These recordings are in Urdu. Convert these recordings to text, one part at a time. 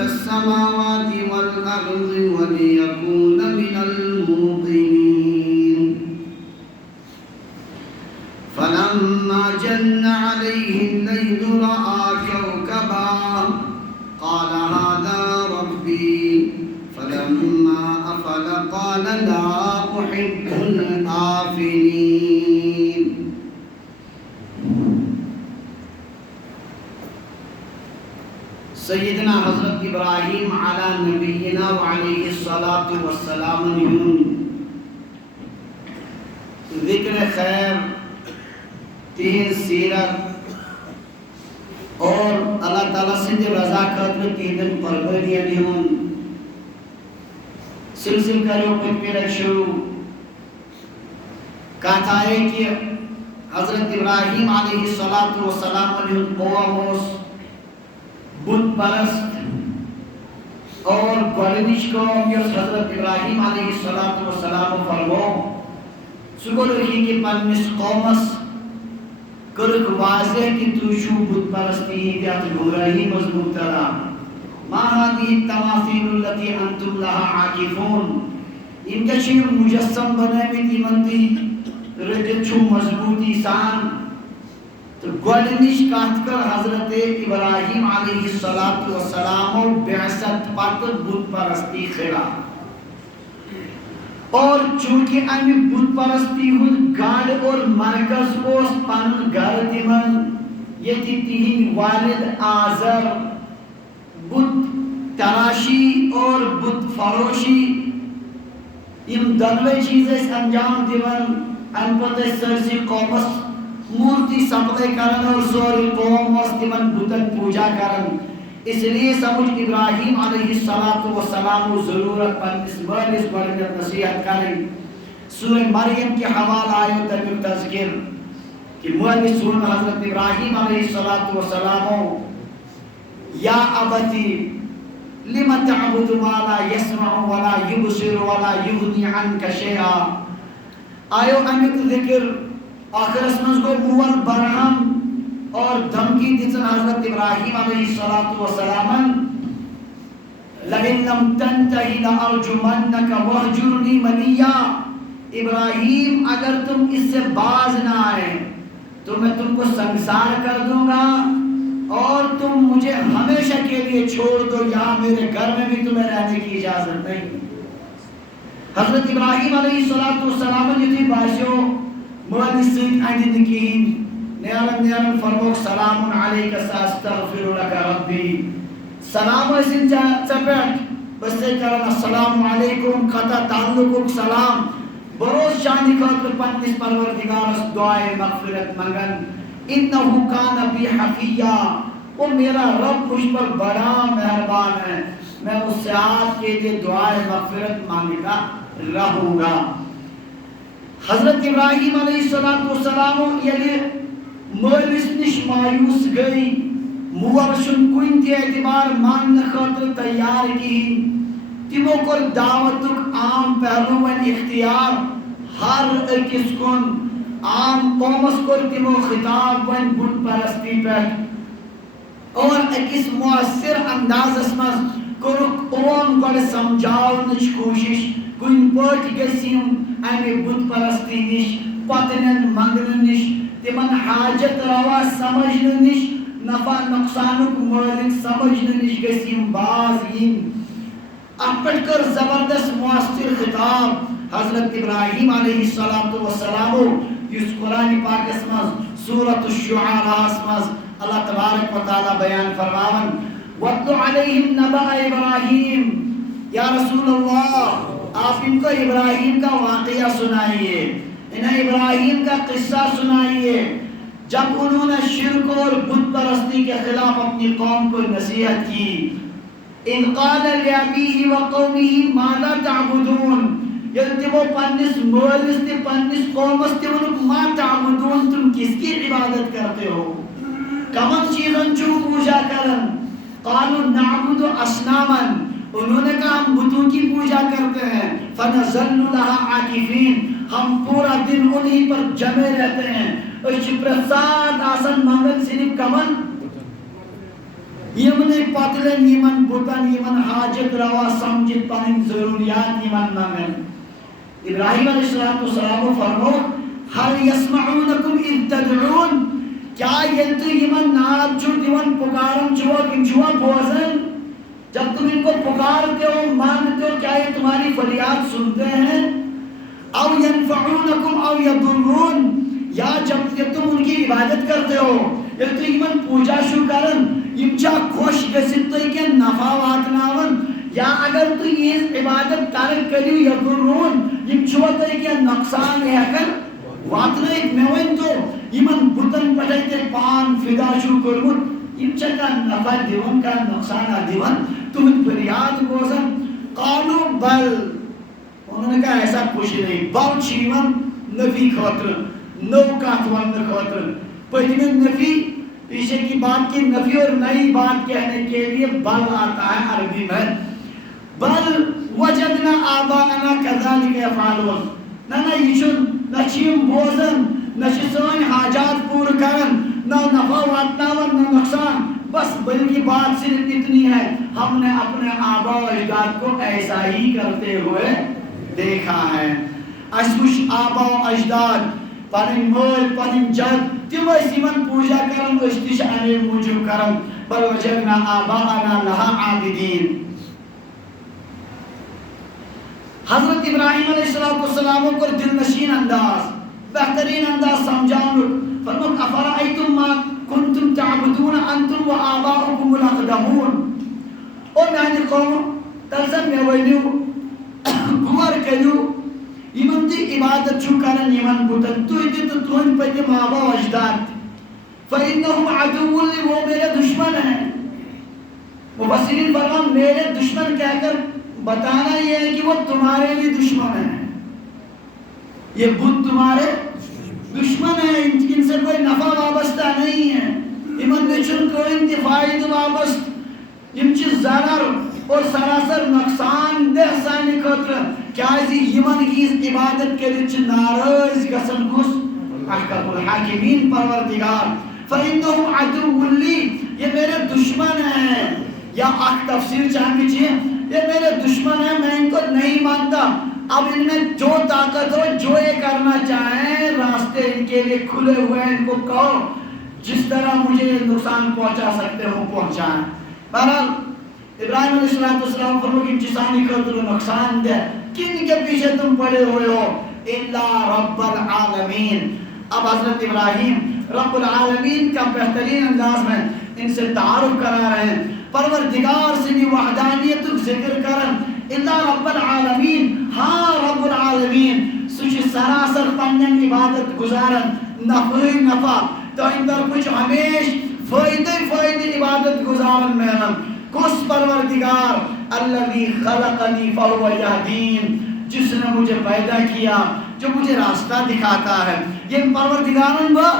السماوات والأرض وليكون من الموقنين فلما جن عليه الليل رأى كوكبا قال هذا ربي فلما أفل قال لا أحب الآفلين. سیدنا حضرت ابراہیم علی نبینا وعلیہ الصلاۃ والسلام ذکر خیر تہذ سیرت اور اللہ تعالیٰ سند رضا خاطر تہذن قربانیاں ہن سلسل کرو پتمہ رت شروع کتھ آئے کہ حضرت ابراہیم علیہ الصلاۃ والسلام قوم بت پرست اور گۄڈنِچ قوم یۄس حضرت ابراہیم علیہ الصلاۃ والسلام فرمو سُہ گوٚو یہِ کہِ پننِس قومس کٔرٕکھ واضح کہِ تُہۍ چھِو بت پرستی ہِنٛدِ اَتھ گمرٲہی منٛز مبتلا ما هذه التماثيل التي انتم لها عاكفون یِم کیٛاہ چھِ یِم مجسم بنٲومٕتۍ یِمن تُہۍ رٔٹِتھ چھِو مضبوٗطی سان تو گۄڈنِچ کتھ کٔر حضرت ابراہیم علیہ الصلاۃ والسلام بعثت پتہٕ بت پرستی خلاف اور چونکہ امہِ بت پرستی ہُنٛد گڑ اور مرکز اوس پنُن گرٕ تِمن ییٚتہِ تِہنٛدۍ والد آزر بت تراشی اور بت فروشی یِم دۄنوَے چیٖز ٲسۍ انجام دِوان امہِ پتہٕ ٲسۍ سٲرسٕے قومس مورتی سپلائی کرن اور سوری قوم اس تمن بتن پوجا کرن اس لیے سمجھ ابراہیم علیہ الصلاۃ والسلام ضرورت پنس مالس گۄڈنیٚتھ نصیحت کریں سورہ مریم کے حوالہ آیو تمیُک تذکر کہ مالس سون حضرت ابراہیم علیہ الصلاۃ والسلام یا ابتی لم تعبد ما لا يسمع ولا يبصر ولا يغني عنك شيئا آیو امیُک ذکر آخرس منٛز گوٚو مول برہم اور دھمکی دِژن حضرت ابراہیم علیہ الصلاۃ والسلامن لئن لم تنتہی لأرجمنک واہجرنی ملیہ ابراہیم اگر تم اس سے باز نہ آئے تو میں تم کو سنسار کر دوں گا اور تم مجھے ہمیشہ کے لیے چھوڑ دو یہاں میرے گھر میں بھی تمہیں رہنے کی اجازت نہیں. حضرت ابراہیم علیہ الصلاۃ والسلام یُتھُے باسیو مٲلِس سۭتۍ اَندِ نہٕ کِہیٖنۍ نیران فرموکھ سلام علیکہ ساستغفر لک ربی سلام ٲسِن ژےٚ پٮ۪ٹھ بہٕ چھُسے کران السلام علیکم قطع تعلقُک سلام بہٕ روزٕ چانہِ خٲطرٕ پننِس پروردگارس دعائے مغفرت منگن انہ کان بی حفیہ وہ میرا رب مجھ پر بڑا مہربان ہے میں اس سے آپ کے لیے دعائے مغفرت مانگتا رہوں گا. حضرت ابراہیم علیہ السلام ییٚلہِ مٲلِس نِش مایوٗس گٔے مول چھُنہٕ کُنہِ تہِ اعتبار ماننہٕ خٲطرٕ تیار کِہیٖنۍ تِمو کوٚر دعوتُک عام پہلوٗ وۄنۍ اختیار ہر أکِس کُن عام قومس کوٚر تِمو خطاب وۄنۍ بت پرستی پٮ۪ٹھ اور أکِس مؤثر اندازس منٛز کوٚرُکھ قوم گۄڈٕ سمجھاونٕچ کوٗشش کُنہِ پٲٹھۍ گژھِ یِم امہِ بت پرستی نِش پتنٮ۪ن منگنہٕ نِش تِمن حاجت روا سمجھنہٕ نِش نفع نۄقصانُک مٲلِک سمجھنہٕ نِش گژھِ یِم باز یِنۍ. اتھ پٮ۪ٹھ کٔر زبردست مؤثر خطاب حضرت ابراہیم علیہ الصلاۃ والسلام یُس قرآن پاکس منٛز سورۃ الشعراءس منٛز اللہ تبارک و تعالیٰ بیان فرماون وَاتْلُ عَلَيْهِمْ نَبَأَ إِبْرَاهِيمَ یا رسول اللہ آپ ان کو ابراہیم کا واقعہ سنائیے انہیں ابراہیم کا قصہ سنائیے جب انہوں نے شرک اور بت پرستی کے خلاف اپنی قوم کو نصیحت کی. اِذْ قَالَ لِأَبِيهِ وَقَوْمِهِ مَاذَا تَعْبُدُونَ ییٚلہِ تِمو پننِس مٲلِس تہِ پننِس قومس تہِ ووٚنُکھ ما تعبدون تم کس کی عبادت کرتے ہو کمن چیزن چھو پوجا کرن قالوا نعبد اصناما انہوں نے کہا ہم بتوں کی پوجا کرتے ہیں فنظل لها عاکفین ہم پورا دن انہی پر جمے رہتے ہیں پرساد آسن مانگن صرف کمن یمن پتلن یمن بتن یمن حاجت روا سمجھت پن ضروریات یمن منگن. ابراہیم علیہ السلام فرمو هل يسمعونكم اذ تدعون کیا یل تو یمن نام چھو دیون پکارن چھو کن چھو بوزن جب تم ان کو پکارتے ہو مانتے ہو کیا یہ تمہاری فریاد سنتے ہیں؟ او ينفعونكم او يضرون یا جب تم ان کی عبادت کرتے ہو یل تو یمن پوجا شو کرن یم چا خوش گژھت تُہۍ کینٛہہ نفع واتناون یا اگر تُہۍ یہنٛز عبادت ترک کٔرِو یضرون یم چھوا تُہۍ کینٛہہ نۄقصان ہٮ۪کان واتنٲیِتھ. مےٚ ؤنۍتو یمن بُتن پٮ۪ٹھے تۄہہِ پان فدا چھُو کوٚرمُت یم چھا کانٛہہ نفع دِوان کانٛہہ نۄقصانات دِوان تُہُنٛد فریاد بوزان؟ قالوا بل انہوں نے کہا ایسا کچھ نہیں. بل چھِ یِوان نفی خٲطرٕ نو کتھ وننہٕ خٲطرٕ. پٔتمہِ نفی پیچھے کی بات کی نفی اور نئی بات کہنے کے لیے بل آتا ہے عربی میں. بل وجدنا آباءنا كذلك يفعلون. نہ یہ نہ بوزن نہ سن حاجات پور کرن نہ نفع واتناون نہ نقصان بس بلکہ بات صرف اتنی ہے ہم نے اپنے آبا و اجداد کو ایسا ہی کرتے ہوئے دیکھا ہے. اس وچ آبا و اجداد پنن مول پنن جد تم یمن پوجا کرن اس تہ امی موجوب کرن. بل وجدنا آباءنا لها عابدین. حضرت ابراہیم علیہ السلام کو دل نشین انداز بہترین انداز سمجھاؤ. فرمایا افرأیتم ما کنتم تعبدون انتم و آباؤکم الاقدمون. او میانہ قوم تلزم مے ؤنِو غور کٔرِو یمن تُہۍ عبادت چھُو کران یمن بُتن تُہۍ تہِ تہٕ تُہنٛدۍ پٔتِم آبا و اجداد فإنهم عدو لی وہ میرے دشمن ہیں. مفسرین فرمان میرے دشمن کہہ کر بتانا یہ ہے کہ وہ تمہارے بھی دشمن ہیں. یہ بت تمہارے دشمن ہیں ان سے کوئی نفع وابستہ نہیں ہے. یمن میں چھن کوئی فائدہ وابست یم چھ ضرر اور سراسر نقصان دہ سانہ خاطر کیازِ یمن ہِنٛز عبادت کٔرِتھ چھ ناراض گژھان کُس احکم الحاکمین پروردگار. فإنهم عدو لی یہ میرے دشمن ہیں. یا ایک تفسیر چاہیے یہ میرے دشمن ہیں میں ان کو نہیں مانتا. اب ان میں جو طاقت ہو جو یہ کرنا چاہیں راستے ان کے لیے کھلے ہوئے ہیں. ان کو کہو جس طرح مجھے نقصان پہنچا سکتے ہو پہنچائیں. بہرحال ابراہیم علیہ السلام فرمایا کہ جسانی خاطر نقصان دہ کن کے پیچھے تم پڑے ہوئے ہو؟ الا رب العالمین. اب حضرت ابراہیم رب العالمین کا بہترین انداز میں ان سے تعارف کرا رہے ہیں. پروردگار سے بھی وحدانیت ذکر کرن. الا رب العالمین ہاں رب العالمین سوچ سراسر پنن عبادت گزارن نفع نفع تو اندر کچھ ہمیش فائدہ عبادت گزارن میں کس پروردگار الذی خلقنی فهو یہدین جس نے مجھے پیدا کیا جو مجھے راستہ دکھاتا ہے. یہ پروردگارن با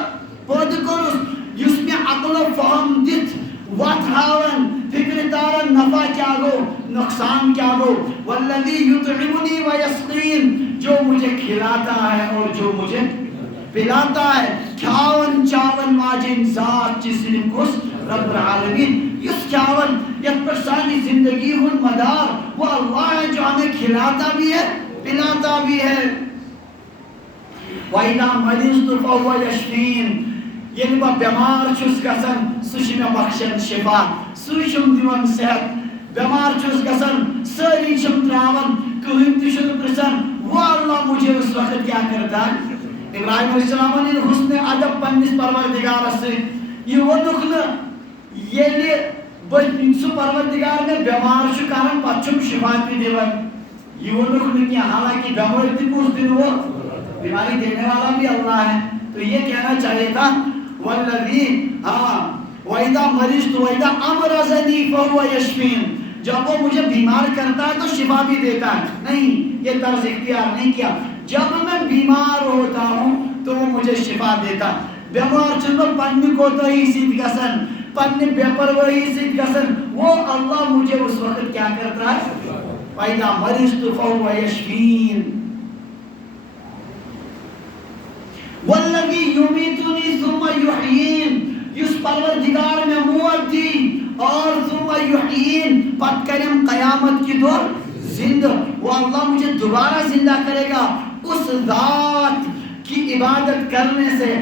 پود کرس یس میں عقل و فہم دت وات ہاون فکر تارن نفع کیا گو نقصان کیا گو. والذی یطعمنی و یسقین جو مجھے کھلاتا ہے اور جو مجھے پلاتا ہے. کھاون چاون ماجن ذات جس نے کس رب العالمین یس کھاون یت پر سانی زندگی ہن مدار وہ اللہ ہے جو ہمیں کھلاتا بھی ہے پلاتا بھی ہے. وَإِذَا مَرِضْتُ فَهُوَ يَشْفِينِ یعنی با بیمار چھس گژھان سُہ چھُ مےٚ بخشان شفا سُے چھُم دِوان صحت. بیمار چھس گژھان سٲری چھم تراوان کٕہٕنۍ تہِ چھُنہٕ پرژھان وہ اللہ مجھے اس وقت کیا کرتا ہے. ابراہیم علیہ السلام نے حسن ادب پننس پروردگارس سۭتۍ یہ ووٚنُکھ نہٕ ییٚلہِ سُہ پروردگار مےٚ بیمار چھُ کران پتہٕ چھُم شفا تہِ دِوان. یہ ووٚنُکھ نہٕ کینٛہہ حالانکہ بیمٲرۍ تہِ کُس دِنہٕ وول بیماری دینے والا بھی اللہ ہے. تو یہ کہنا چاہیے تھا والذی وَإِذَا مَرِضْتُ وَإِذَا أَمْرَضَنِي فَهُوَ يَشْفِينِ جب وہ مجھے بیمار کرتا ہے تو شفا بھی دیتا ہے. نہیں یہ طرز اختیار نہیں کیا. جب میں بیمار ہوتا ہوں تو وہ مجھے شفا دیتا. بیمار چھُس بہٕ پننہِ کوتاہی سۭتۍ گژھان پننہِ بے پرواہی سۭتۍ گژھان وہ اللہ مجھے اس وقت کیا کرتا ہے. وَإِذَا مَرِضْتُ فَهُوَ يَشْفِينِ والذی یمیتنی ثم یحیین یس پروردگار میں موت دی اور ثم یحیین پت کریم قیامت کی دور زندہ وہ اللہ مجھے دوبارہ زندہ کرے گا. اس ذات کی عبادت کرنے سے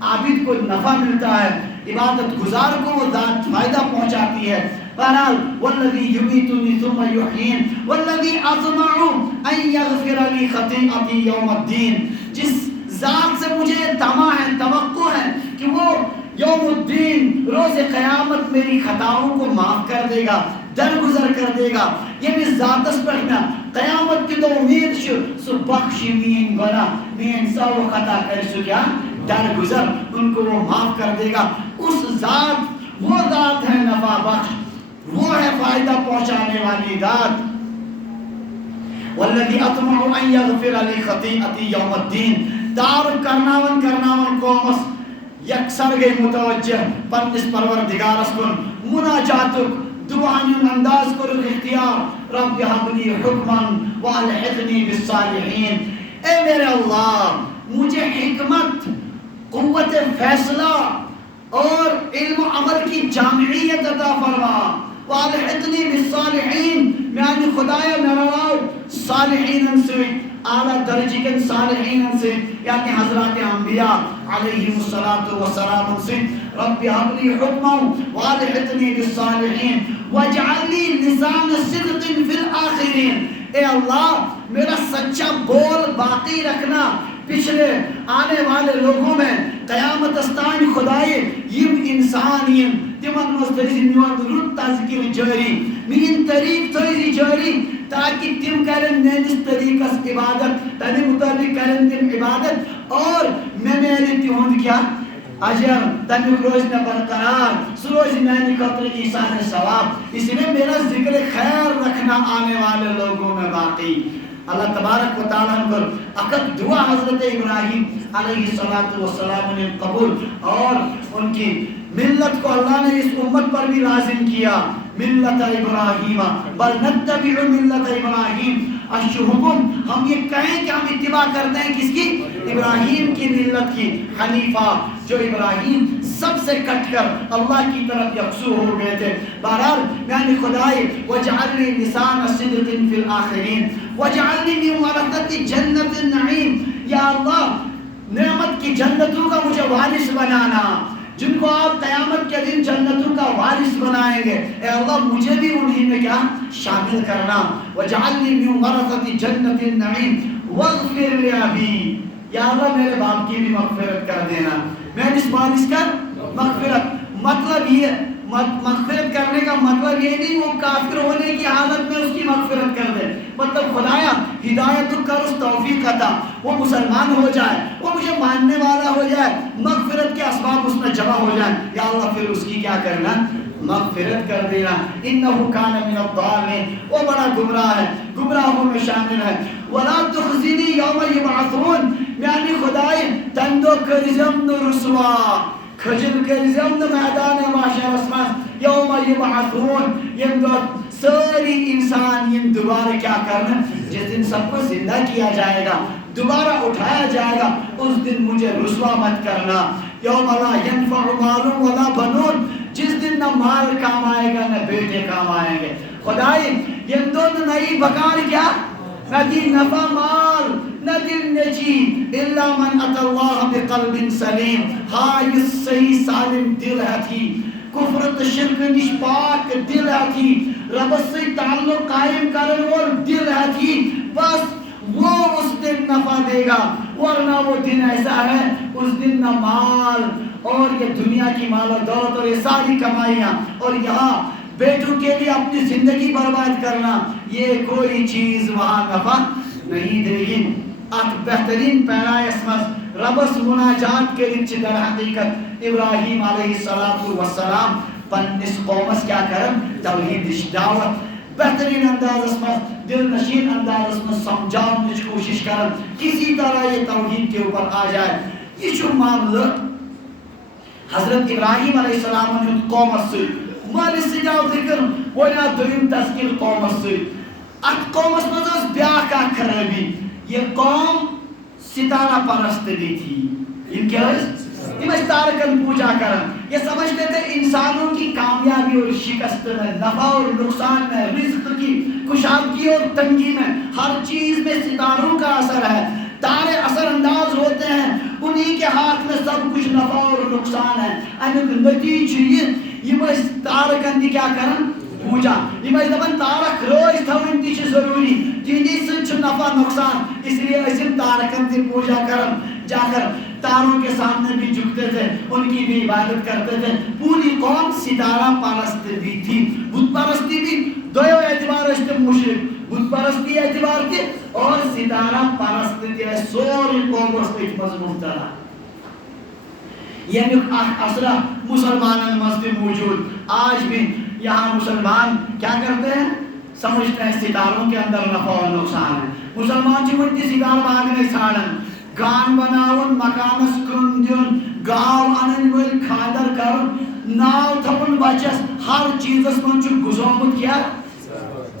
عابد کو نفع ملتا ہے, عبادت گزار کو وہ ذات فائدہ پہنچاتی ہے. بہرحال والذی یمیتنی ثم یحیین والذی اطمع ان یغفر لی خطیئتی یوم الدین, جس ذات سے مجھے طمع ہے, توقع ہے کہ وہ یوم الدین روز قیامت میری خطاؤں کو معاف کر دے گا, درگزر کر دے گا. یہ بھی ذاتس پر نا قیامت کی تو امید شو سو بخشی مین گناہ مین سو خطا کر سو کیا درگزر ان کو وہ معاف کر دے گا. اس ذات وہ ذات ہے نفع بخش, وہ ہے فائدہ پہنچانے والی ذات. والذی اطمع ان یغفر لی خطیئتی یوم الدین. تعارف کرناون قومس یکسر گئی متوجہ پنس پروردگارس کن مناجاتک دعائیں انداز کرو اختیار رب ہب لی حکما والحقنی بالصالحین. اے میرے اللہ مجھے حکمت, قوت فیصلہ اور علم و عمل کی جامعیت عطا فرما. والحقنی بالصالحین میانی خدایا میرا صالحین سے اعلیٰ درجے کے صالحین سے یعنی حضرات انبیاء علیہم السلام سے. رب هب لي حکما والحقنی بالصالحین واجعل لي لسان صدق فی الآخرین. اے اللہ میرا سچا بول باقی رکھنا پچھلے آنے والے لوگوں میں قیامت استان خدائے یم انسان یم تمن مستری میون رت تذکر جاری مین طریق تھوئی جاری تاکہ تم کرن میانس طریقس عبادت تمہیں مطابق کرن تم عبادت اور میں میری تہند کیا اجر تمہیں روز میں برقرار سروز میانی قطر ایسان ثواب. اس لیے میرا ذکر خیر رکھنا آنے والے لوگوں میں باقی. اللہ تبارک و تعالیٰ نے اکد دعا حضرت ابراہیم علیہ السلام نے قبول اور ان کی ملت کو اللہ نے اس امت پر بھی لازم کیا. ملت ابراہیم بل نتبع ملت ابراہیم اشہکم. ہم یہ کہیں کہ ہم اتباع کرتے ہیں کس کی؟ ابراہیم کی ملت کی. حنیفہ جو ابراہیم سب سے کٹ کر اللہ کی طرف یکسو ہو گئے تھے. بہرحال یعنی خدائے وجعل لی لسان صدق فی الآخرین وجعلنی من ورثۃ جنت النعیم. یا اللہ نعمت کی جنتوں کا مجھے وارث بنانا, جن کو آپ قیامت کے دن جنتوں کا وارث بنائیں گے. اے اللہ مجھے بھی انہی میں کیا شامل کرنا. وجعلنی من ورثۃ جنت النعیم واغفر لأبی. یا اللہ میرے باپ کی بھی مغفرت کر دینا. میں اس وارث کا مغفرت مطلب یہ مغفرت کرنے کا مطلب یہ نہیں وہ کافر ہونے کی حالت میں اس کی مغفرت کر دے. مطلب خدایا ہدایت کر اس توفیق عطا, وہ مسلمان ہو جائے, وہ مجھے ماننے والا ہو جائے, مغفرت کے اسباب اس میں جمع ہو جائیں. یا اللہ پھر اس کی کیا کرنا مغفرت کر دینا. انہو کان من الضالین, وہ بڑا گمراہ ہے, گمراہوں میں شامل ہے. ولا تخزنی یوم یبعثون. یعنی خدای تندو کرزم رسوا کھجل کرزم میدان معاشر اسمان یوم یبعثون. یم دو ساری انسان یم دوبارہ کیا کرنا, جس دن سب کو زندہ کیا جائے گا, دوبارہ اٹھایا جائے گا, اس دن مجھے رسوا مت کرنا. یوم لا ینفع مال ولا بنون, جس دن نہ مال کام آئے گا نہ بیٹے کام آئیں گے. خدائی یم دون نئی بکار کیا نہ دی نفع مال نہ دل نجی الا من اتى الله بقلب سلیم. ہاں یہ صحیح سالم دل ہے تھی, کفر شرک نش پاک دل ہے تھی, رب سے تعلق قائم کرنے اور دل ہے تھی, بس وہ اس دن نفع دے گا. ورنہ وہ دن ایسا ہے اس دن نہ مال اور یہ دنیا کی مال و دولت اور یہ ساری کمائیاں اور یہاں بیٹوں کے لیے اپنی زندگی برباد کرنا, یہ کوئی چیز وہاں نفع نہیں دے گی. ات بہترین پیرائے اسمس ربس مناجات کے لچ در حقیقت ابراہیم علیہ السلام پنس قومس کیا کرن توحید دعوت بہترین انداز اسمس دل نشین انداز اسمس سمجھاؤں کی کوشش کرن کسی طرح یہ توحید کے اوپر آ جائے. یہ جو معاملہ حضرت ابراہیم علیہ السلام نے قومس سے مالی سے جاؤ ذکر وہ یا دویم تذکر قومس سے. ات قومس مزاز بیاہ کا خرابی, یہ قوم ستارہ پرست دی تھی. ان کیا ہے؟ یہ ستارہ کن پوجا کرن یہ سمجھتے تھے انسانوں کی کامیابی اور شکست میں، نفع اور نقصان میں، رزق کی کشادگی اور تنگی میں، ہر چیز میں ستاروں کا اثر ہے. تارے اثر انداز ہوتے ہیں، انہی کے ہاتھ میں سب کچھ نفع اور نقصان ہے. امیک نتیجہ یہ تارکن کیا کرن پوجا، یہ دپان تارک روز تھوین تہ ضروری، تہندی سۭتۍ نفع نقصان، اس لیے اسم تارکن تہ پوجا کرن. جا کر تاروں کے سامنے بھی جھکتے تھے، ان کی بھی عبادت کرتے تھے. پوری قوم ستارہ پرست بھی تھی. بت پرستی بھی دویو اعتبار اس تم مشرک، بت پرستی اعتبار تھی اور ستارہ پرست تھی. سوری قوم اس ایک مبتلا. یہ اثر مسلمانوں میں بھی موجود. آج بھی یہاں مسلمان کیا کرتے ہیں؟ سمجھتے ہیں ستاروں کے اندر نفع و نقصان ہے. مسلمان چھ ونتہ ستارہ باغنے ژھانڈان، گان بناون، مکانس کرن دیون، گاو انن ول، خاندر کرن، ناو تھون بچس، ہر چیزس من چھ گزومت کیا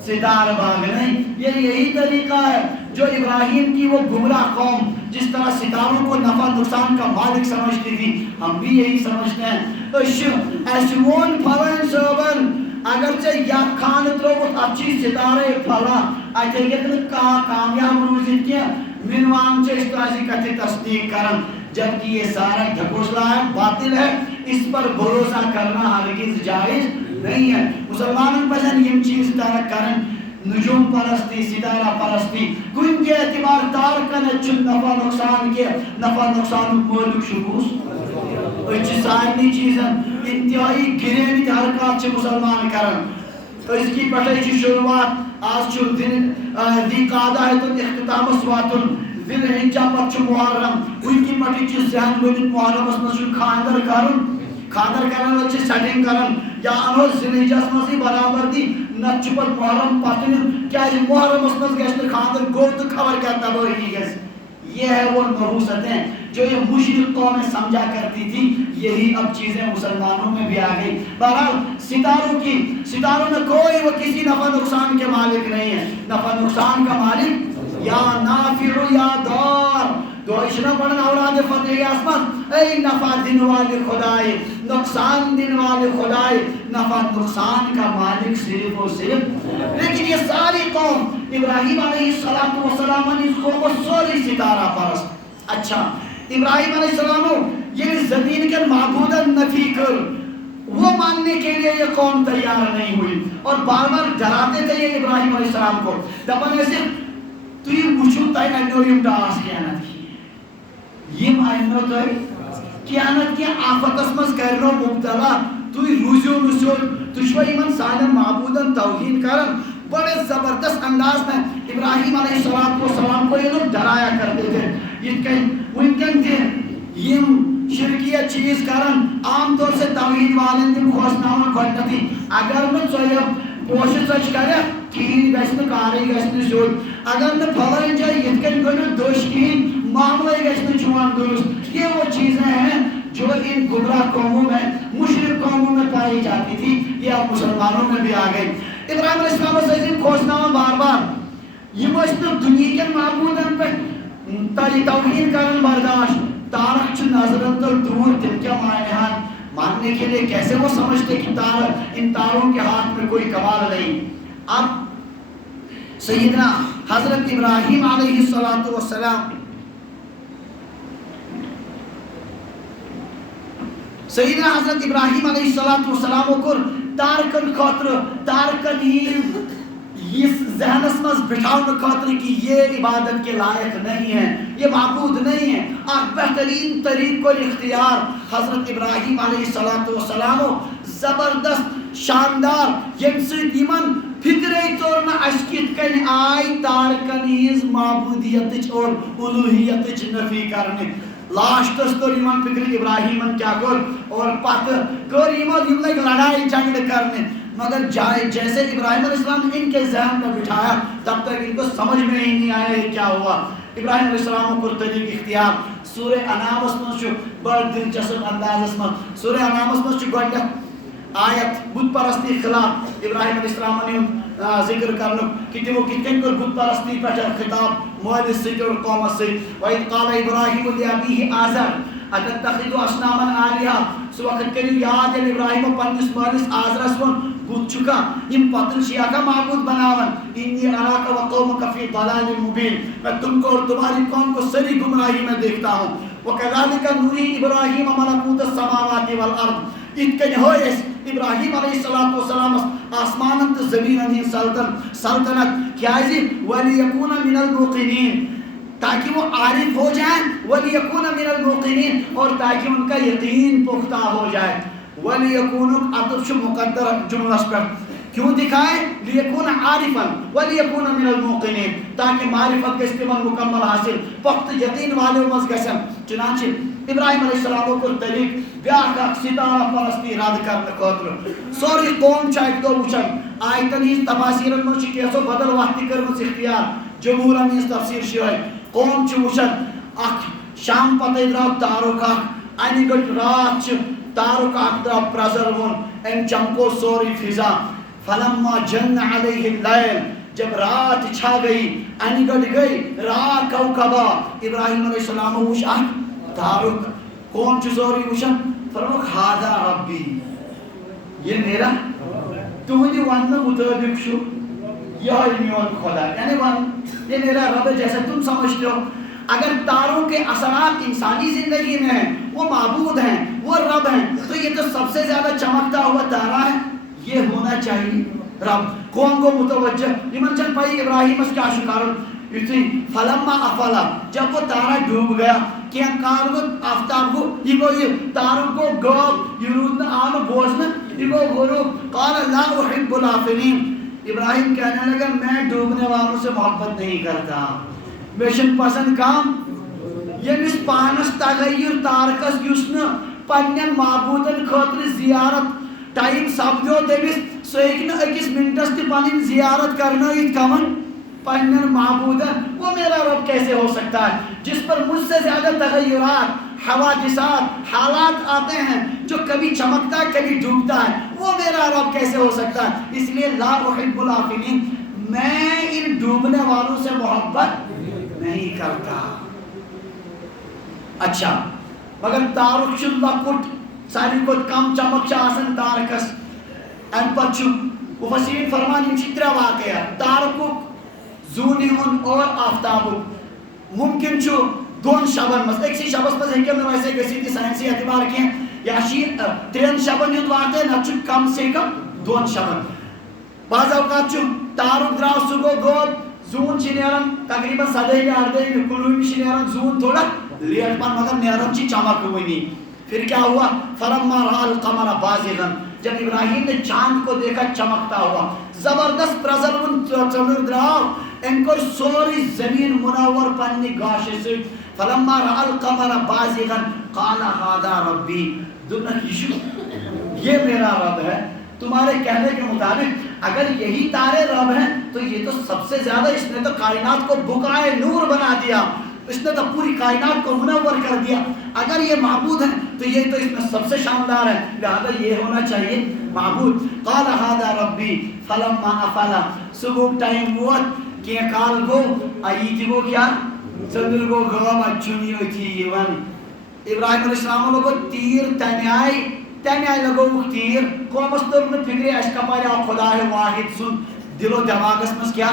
ستارہ باغنے. یہ یہی طریقہ ہے جو ابراہیم کی وہ گمراہ قوم جس طرح ستاروں کو نفع نقصان کا مالک سمجھتی تھی، ہم بھی یہی سمجھتے ہیں. اشون فلن صوبن اگرچہ یا خان تروت اچھی ستارے پھلا اتھے یتن کامیاب روزت کیا منوان سے اس طرح کتھے تصدیق کرن، جبکہ یہ سارا ڈھکوسلا ہے، باطل ہے. اس پر بھروسہ کرنا ہرگز جائز نہیں ہے. مسلمانوں پسند یہ چیز ترک کرن. نجوم پرستی، ستارہ پرستی کن کے اعتبار تارکن چن نفع نقصان کے نفع نقصان مولک شکوس اچھ سارنی چیزن انتہائی گریمت حرکات چھ مسلمان کرن. اس کی پٹھائی چھ شروعات آج چھ دی قادہ ہے تو اختتام سواتن ذی الحجہ پر چھ محرم. ان کی پٹھائی چھ ذہن بنت محرم اس میں چھ خاندر کرن، خاندر کرن وچ سیٹنگ کرن یا انو ذی الحجہ اس میں برابر دی نت چھ پر محرم پتن کیا محرم اس میں گشت خاندر گو تو خبر کیا تباہی گس. یہ ہے وہ نحوستیں جو یہ مشرک قومیں سمجھا کرتی تھی. یہی اب چیزیں مسلمانوں میں بھی آ گئی. بہرحال ستاروں میں کوئی وہ کسی نفع نقصان کے مالک نہیں ہے. نفع نقصان کا مالک یا نافع یا دار دو اشنا پڑھنا اولاد فتح اسمت اے نفع دن والے خدائے، نقصان دن والے خدائے. نفع نقصان کا مالک صرف و صرف. لیکن یہ ساری قوم ابراہیم علیہ السلام نے اس قوم کو سوری ستارہ پرست. اچھا ابراہیم علیہ السلام یہ زمین کے معبودن نفی کر وہ ماننے کے لیے یہ قوم تیار نہیں ہوئی اور بار بار ڈراتے تھے یہ ابراہیم علیہ السلام کو. دپن ایسے تو یہ وچھو تائی انو یم ڈاس قیانت کی یم انو تائی قیانت کی آفت اسمز کرنو مبتلا تو روزیو نسیو تشوہ ایمن سالم معبودن توہین کرن. بڑے زبردست انداز میں ابراہیم علیہ السلام کو یہ لوگ ڈرایا کرتے تھے. ممکن تھے یم شرکیہ چیز کرن عام طور سے توحید والن دن خوشنامہ گھٹنا تھی. اگر میں چویا پوشت سچ کرے کین گشن کاری گشن شد، اگر میں پھلائن جائے یتکن گنو دوش کین معاملہ گشن چوان درست. یہ وہ چیزیں ہیں جو ان گمراہ قوموں میں مشرک قوموں میں پائی جاتی تھی. یہ اب مسلمانوں میں بھی آ گئی. ابراہیم علیہ السلام سے خوشنامہ بار بار یہ مجھتے دنیا کے معبودن پہ توہین کرن برداشت. تارک چھ نظرن تو دور تم کیا معنیان ماننے کے لیے کیسے وہ سمجھتے کہ ان تاروں کے ہاتھ میں کوئی کمال نہیں. اب سیدنا حضرت ابراہیم علیہ السلام سیدنا حضرت ابراہیم علیہ السلام کو تارکن خاطر تارکن ہی اس ذہنس مز بٹھاؤن خاطر کہ یہ عبادت کے لائق نہیں ہے، یہ معبود نہیں ہے. اور بہترین طریق کو اختیار حضرت ابراہیم علیہ السلام زبردست شاندار یمسید ایمن فکرے طور میں اشکت کن آئی تارکن ہیز معبودیت اور الوہیت نفی کرنے. لاسٹس کر ایمان فکر ابراہیمن کیا کر اور پتہ کر ایمان یم لگ لڑائی جنگ کرنے. مگر جیسے ابراہیم علیہ السلام نے ان کے ذہن میں بٹھایا تب تک ان کو سمجھ میں ہی نہیں آیا کیا ہوا. ابراہیم علیہ السلام کو طریق اختیار سورہ انعام اس میں بڑا دلچسپ انداز اس میں سورہ انعام اس میں گوڈ آیت بت پرستی خلاف ابراہیم علیہ السلام نے ذکر کرنا کہ تمو کتن کر بت پرستی پر خطاب مولد سے اور قوم سے. وَإِذْ قَالَ إِبْرَاهِيمُ لِأَبِيهِ آزَرَ أَتَتَّخِذُ أَصْنَامًا آلِهَةً سو وقت کریو یاد یل ابراہیم پنس مالس آزرس ون بت چکا یم پتن شیعہ معبود بناون انی اراک و قومک فی ضلال مبین میں تم کو اور تمہاری قوم کو سری گمراہی میں دیکھتا ہوں وکذالک نوری ابراہیم ملکوت السماوات والارض اتکن ہوئیس ابراہیم علیہ السلام آسمان تو زمین سلطنت کیا ہے وَلِيَكُونَ مِنَ الْمُوقِنِينَ تاکہ وہ عارف ہو جائیں وَلِيَكُونَ مِنَ الْمُوقِنِينَ اور تاکہ ان کا یقین پختہ ہو جائے وَلِيَكُونُ عطف مقدر جملہ پر کیوں دکھائے لیکون عارفا ولیکون من الموقنین تاکہ معرفت کے استعمال مکمل حاصل پخت یقین والے مز گسن چنانچہ ابراہیم علیہ السلام کو طریق بیاکھ ستارہ پرستی رد کرنے خاطر سوری قوم چاہیے تو وچن آیتن ہی تفاسیر میں چھ کیسو بدل وقتی کرمس اختیار جمہور ہم اس تفسیر شوئے قوم چھ وچن اخ شام پتہ درا تارک اخ اینی گٹ رات چھ تارک اخ درا پرزر ون ان چمکو سوری فضا فلما جن علیہ اللیل جب رات چھا گئی انگڑ گئی رات کوکبا ابراہیم علیہ السلام وش تارک کون چزوری وشن فرمو خادا ربی یہ میرا تمہیں ون مطابق شو یہ میون خدا یعنی ون یہ میرا رب جیسے تم سمجھتے ہو اگر تاروں کے اثرات انسانی زندگی میں ہیں وہ معبود ہیں وہ رب ہیں تو یہ تو سب سے زیادہ چمکتا ہوا تارا ہے یہ ہونا چاہیے رب کون کو متوجہ ایمن چل پائی ابراہیم اس کیا شکارن اتنی فلما افلا جب وہ تارا ڈوب گیا کیا کار کو آفتاب کو یہ تاروں کو گوب یہ رودن آنو بوزن یہ غروب قال لا احب الافلین ابراہیم کہنے لگا میں ڈوبنے والوں سے محبت نہیں کرتا میشن پسند کام یہ مس پانس تغیر تارکس یسن پنین معبودن خاطر زیارت ٹائم سپدو تمس سہ ہیکہ اکس منٹس تہ پنن زیارت کرنائت کمن پنن معبودن وہ میرا رب کیسے ہو سکتا ہے جس پر مجھ سے زیادہ تغیرات حوادثات حالات آتے ہیں جو کبھی چمکتا ہے کبھی ڈوبتا ہے وہ میرا رب کیسے ہو سکتا ہے اس لیے لا احب الافلین میں ان ڈوبنے والوں سے محبت نہیں کرتا اچھا مگر تارک شد لکٹ ساری کو کم چمک آسن تارکس ان پچ مفسرین فرمان یہ چترا واقعہ تارکک زونی ہن اور آفتابک ممکن چھو دون شبن مس ایک سی شبس مس ہیکن ویسے گسی تھی سائنسی اعتبار کیا یا شیر ترین شبن یود واقع نہ چھو کم سے کم دون شبن بعض اوقات چھو تارک دراو سگو گود زون چی نیرن تقریبا صدی میں آردے کلوی میں چی نیرن زون تھوڑا لیٹ پر مگر نیرن چی چمک ہوئی پھر کیا ہوا فلما رأى القمر بازغا جب ابراہیم نے چاند کو دیکھا چمکتا ہوا زبردست پرزرون چمر دراو ان کو سوری زمین منور پنی گاشے سے فلما رأى القمر بازغا قال هذا ربی دنیا کیشو یہ میرا رب ہے تمہارے کہنے کے مطابق اگر یہی تارے رب ہیں تو یہ تو سب سے زیادہ اس نے تو کائنات کو بقعہ نور بنا دیا اس نے تو پوری کائنات کو منور کر دیا اگر یہ معبود ہے تو یہ تو اس میں سب سے شاندار ہے لہذا یہ ہونا چاہیے معبود قال هذا ربی فلما افلا صبح ٹائم وقت کہ کال گو آئی تھی وہ کیا چندر کو گوام اچھونی ہوئی تھی ایوان ابراہیم علیہ السلام کو تیر تنیائی لگو وہ تیر قوم استر میں فکری اشکا پارے آو خدا ہے واحد سن دل و دماغ اس میں کیا